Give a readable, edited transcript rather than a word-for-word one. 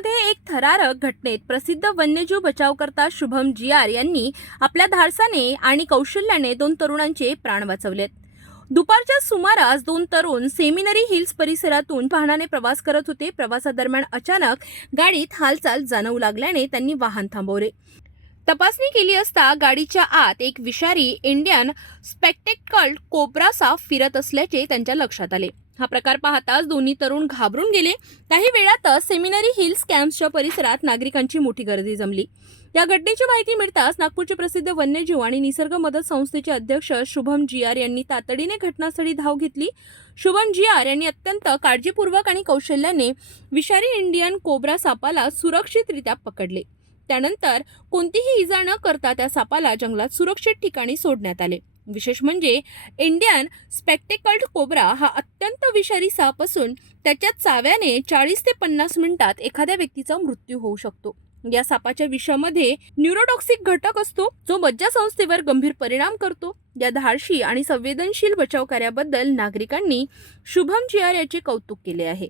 नागपूरमध्ये एक थरारक घटनेत प्रसिद्ध वन्यजीव बचावकर्ता शुभम जियार यांनी आपल्या धाडसाने आणि कौशल्याने 2 तरुणांचे प्राण वाचवलेत. दुपारच्या सुमारास 2 तरुण सेमिनरी हिल्स परिसरातून वाहनाने प्रवास करत होते. प्रवासादरम्यान अचानक गाडीत हालचाल जाणवू लागल्याने त्यांनी वाहन थांबवले. तपासणी केली असता गाडीच्या आत एक विषारी इंडियन स्पेक्टेकल्ड कोब्रा साप फिरत असल्याचे त्यांच्या लक्षात आले. हा प्रकार पाहताच दोन्ही तरुण घाबरून गेले. काही वेळातच सेमिनरी हिल्स कॅम्पच्या परिसरात नागरिकांची मोठी गर्दी जमली. या घटनेची माहिती मिळताच नागपूरचे प्रसिद्ध वन्यजीव आणि निसर्ग मदत संस्थेचे अध्यक्ष शुभम जियार यांनी तातडीने घटनास्थळी धाव घेतली. शुभम जियार यांनी अत्यंत काळजीपूर्वक आणि कौशल्याने विषारी इंडियन कोब्रा सापाला सुरक्षितरित्या पकडले. त्यानंतर कोणतीही इजा न करता त्या सापाला जंगलात सुरक्षित ठिकाणी सोडण्यात आले. विशेष म्हणजे इंडियन स्पेक्टेकल्ड कोब्रा हा अत्यंत विषारी साप असून त्याच्या चाव्याने 40 ते 50 मिनिटात एखाद्या व्यक्तीचा मृत्यू होऊ शकतो. या सापाच्या विषामध्ये न्यूरोटॉक्सिक घटक असतो जो मज्जासंस्थेवर गंभीर परिणाम करतो. या धाडसी आणि संवेदनशील बचाव कार्याबद्दल नागरिकांनी शुभम जियार याचे कौतुक केले आहे.